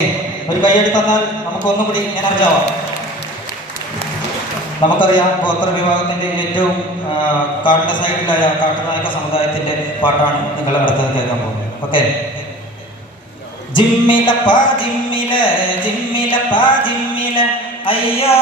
ഒരു കൈയ്യടി തന്നാൽ നമുക്ക് ഒന്നുകൂടി എനർജി ആവാം. നമുക്കറിയാം ഗോത്ര വിഭാഗത്തിന്റെ ഏറ്റവും കാട്ടിന്റെ സൈഡിലായ കാട്ടുനായക സമുദായത്തിന്റെ പാട്ടാണ് നിങ്ങൾ അടുത്തത് കേൾക്കാൻ പോകുന്നത്. ഓക്കെ ജിമ്മിലപ്പാ ജിമ്മില പാ ജിമ്മില. അയ്യോ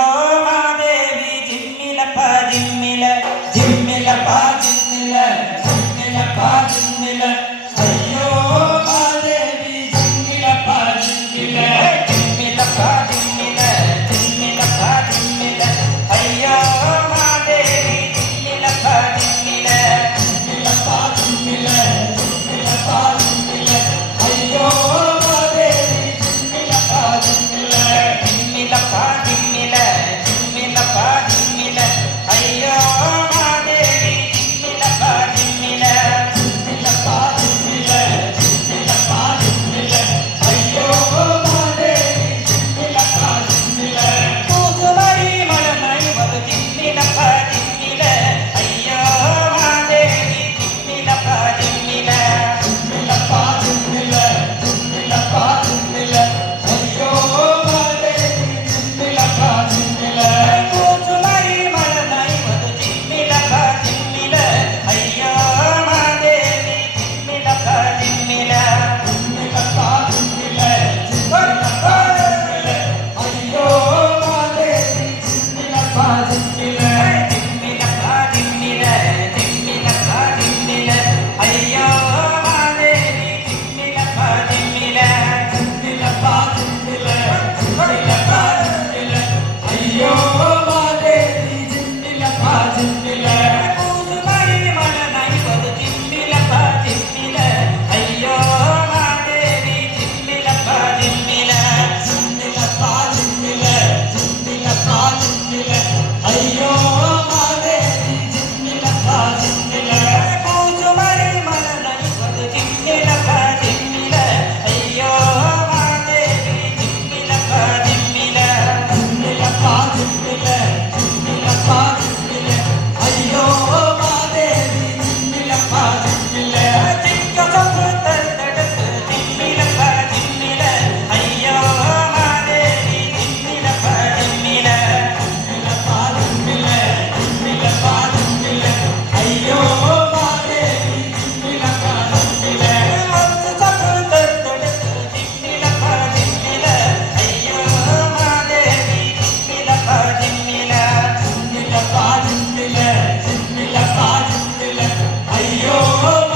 Oh,